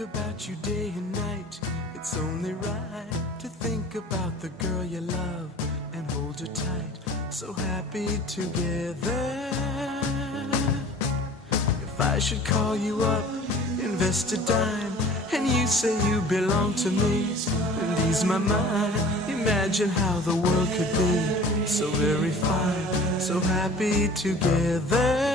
about you day and night. It's only right to think about the girl you love and hold her tight. So happy together. If I should call you up, invest a dime, and you say you belong to me, and ease my mind. Imagine how the world could be so very fine, so happy together.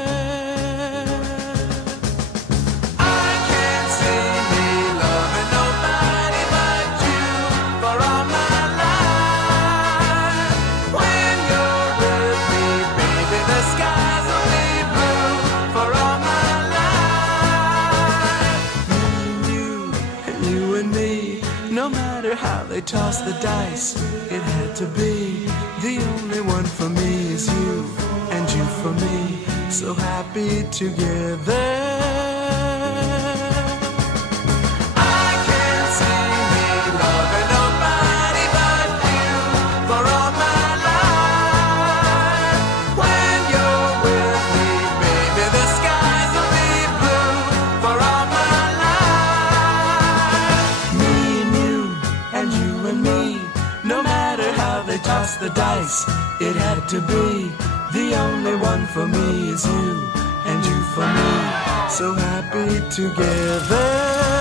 How they toss the dice, it had to be. The only one for me is you, and you for me, so happy together. Toss the dice, it had to be. The only one for me is you, and you for me, so happy together.